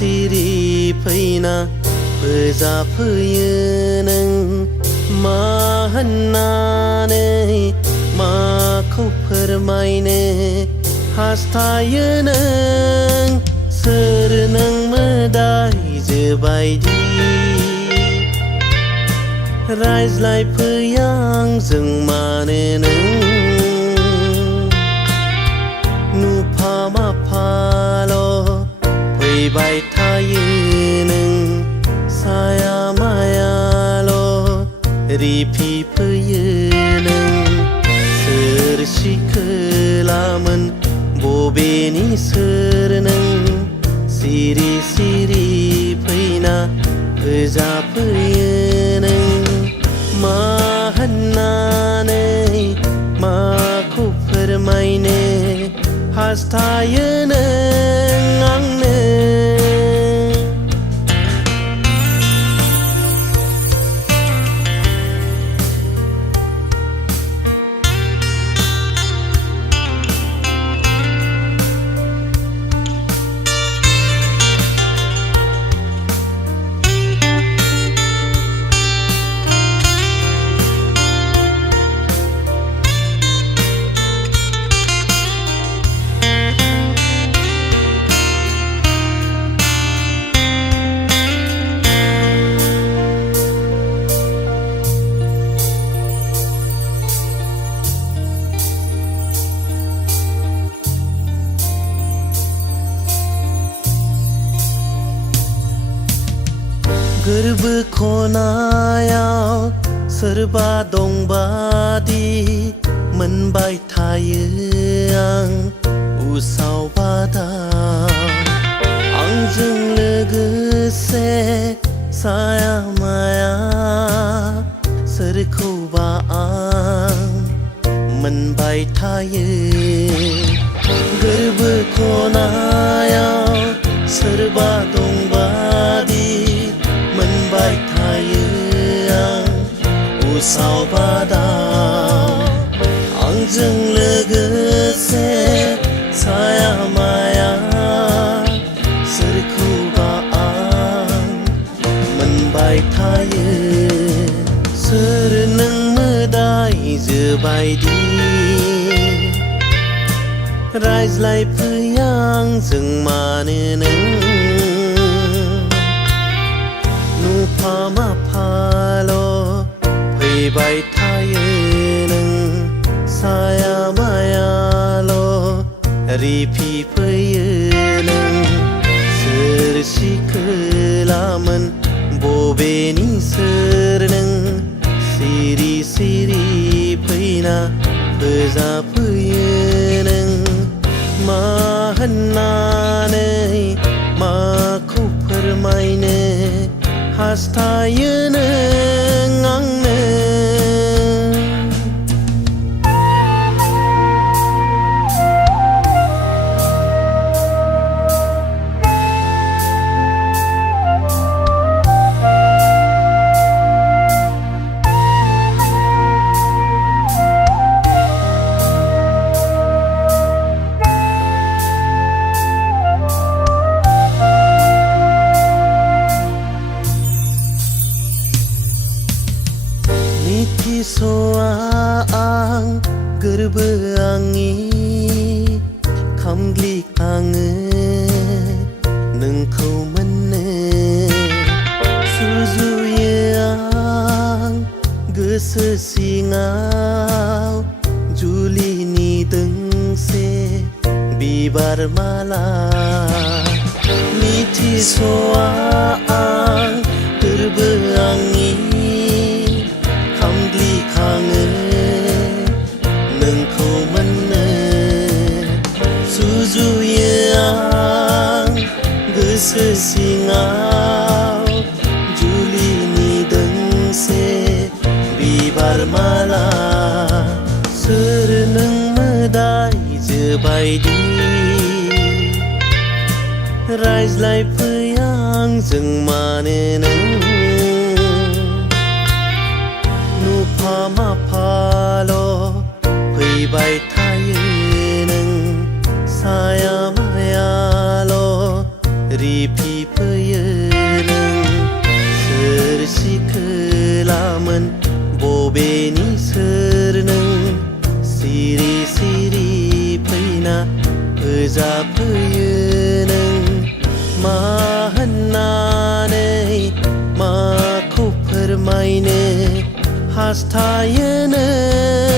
सिरि फैना फोजाफैयो नों मा होननानै माखौ फोरमायनो हास्थायो नों सोर नों मोदायजो बायदि रायज्लायफैया आंजों मानो नों नुफा माफाल' फैबाय थायो नों साया मायाल' रिफिफैयो नों सोर सिखोलामोन बबेनि सोर नों सिरि सिरि फैना फोजाफैयो नों मा होननानै माखौ फोरमायनो हास्थायो नों आंनो गोरबो खनायाव सोरबा दंबादि मोनबाय थायो आं उसाव बादाव आंजों लोगोसे साया माया सोरखौबा आं मोनबाय थायो गोरबो खनायाव सोरबा दंबादि मोनबाय थायो आं उसाव बादाव आंजों लोगोसे साया माया सोरखौबा आं मोनबाय थायो सोर नों मोदायजो बायदि रायज्लायफैया आंजों मानो नों नुफा माफाल' फैबाय थायो नों साया मायाल' रिफिफैयो नों सोर सिखोलामोन बबेनि सोर नों सिरि सिरि फैना फोजाफैयो नों मा होननानै माखौ फोरमायनो हास्थायो नों आंनो मिथिस'आ आं गोरबो आंनि खामग्लिखाङो नोंखौ मोननो सुजुयो आं गोसो सिङाव जुलिनि दोंसे बिबार माला मिथिस'आ आं गोरबो आंनि खामग्लिखाङो नोंखौ मोननो सुजुयो आं गोसो सिङाव जुलिनि दोंसे बिबार माला सोर नों मोदायजो बायदि रायज्लायफैया आंजों मानो नों नुफा माफाल' फैबाय थायो नों साया मायाल' रिफिफैयो फैयो नों सोर सिखोलामोन बबेनि सोर नों सिरि सिरि फैना फोजाफैयो नों मा होननानै माखौ फोरमायनो हास्थायो नों